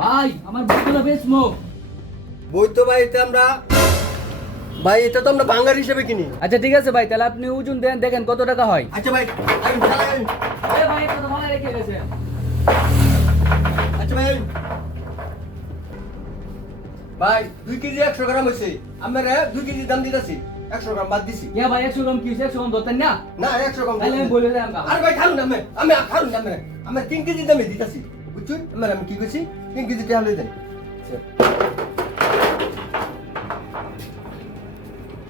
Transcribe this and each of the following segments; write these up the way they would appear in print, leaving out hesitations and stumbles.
ভাই আমার বইগুলো বেচমো। বই তো ভাই এটা আমরা ভাই এটা তো আমরা ভাঙার হিসেবে কিনি। আচ্ছা ঠিক আছে ভাই, তাহলে আপনি ওজন দেন, দেখেন কত টাকা হয়। আচ্ছা ভাই আমি চালাই। এ ভাই এটা তো ভালো রেখে গেছে। আচ্ছা ভাই ভাই 2 কেজি 100 গ্রাম হইছে। আমরা 2 কেজি দাম দিতাছি, 100 গ্রাম বাদ দিছি। ইয়া ভাই 100 গ্রাম কি 100 গ্রাম ধরতেন না? না 100 গ্রাম তাহলে আমি বলে দিলাম আরে ভাই খান না, আমি খান না, আমরা 3 কেজি দামে দিতাছি বুঝছেন। আমি কি কইছি 3 কেজি টাকা লই দেন।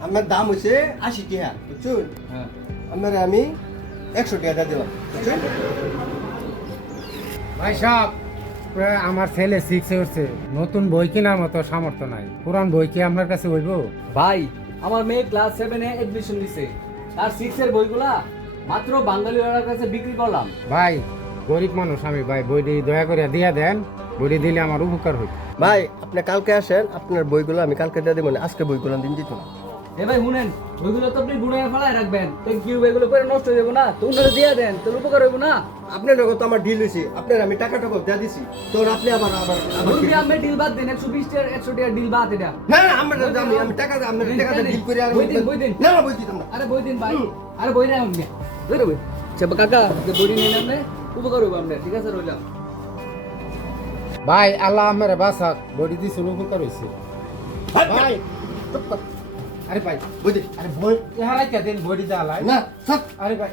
আমার দাম হইছে 80 টাকা বুঝছেন। হ্যাঁ আমি 100 টাকা দিলাম বুঝছেন। ভাই সাহেব, আমার ছেলে 6 উঠছে, নতুন বই কেনার মতো সামর্থ্য নাই। পুরান বই কি আপনার কাছে হইব? ভাই আমার মেয়ে ক্লাস 7 এ এডমিশন নিছে, তার 6 এর বইগুলা মাত্র বাঙালি ওয়ালার কাছে বিক্রি করলাম। ভাই গরিব মানুষ আমি, ভাই বইটি দয়া করে দিয়া দেন, বইটি দিলে আমার উপকার হইত। ভাই আপনি কালকে আসেন, আপনার বইগুলো আমি কালকে দিয়ে দেবো না, আজকে বইগুলো দিন দিত না। এ ভাই শুনেন, বইগুলো তো আপনি গুড়ায় ফেলায় রাখবেন, তো কি বইগুলো পরে নষ্ট হয়ে যাবো না, তো উনারে দিয়ে দেন, তোর উপকার হইব না। আপনার লোক তো আমার ডিল হয়েছে, আপনার আমি টাকা দিয়ে দিছি, তো আপনি আবার আবার আবার রুপি আমি ডিল বাদ দেন, 120 টাকা 100 টাকা ডিল বাদ এটা। না না আমি টাকা আপনার টাকা ডিল করে আর বই দিন। না না বই দিতাম না। আরে বই দিন ভাই, আরে বই না আমি বই রে বই। আচ্ছা কাকা, যে বই নিয়ে নামলে উপকার হইব আমরা, ঠিক আছে রইলাম। ভাই আল্লাহ আমার বাসাক, বইটি দিছে উপকার হইছে। ভাই চুপ কর। আরে ভাই, বই দে। আরে বই হারাই কে দেন, বইটি দালাই না সব আরে ভাই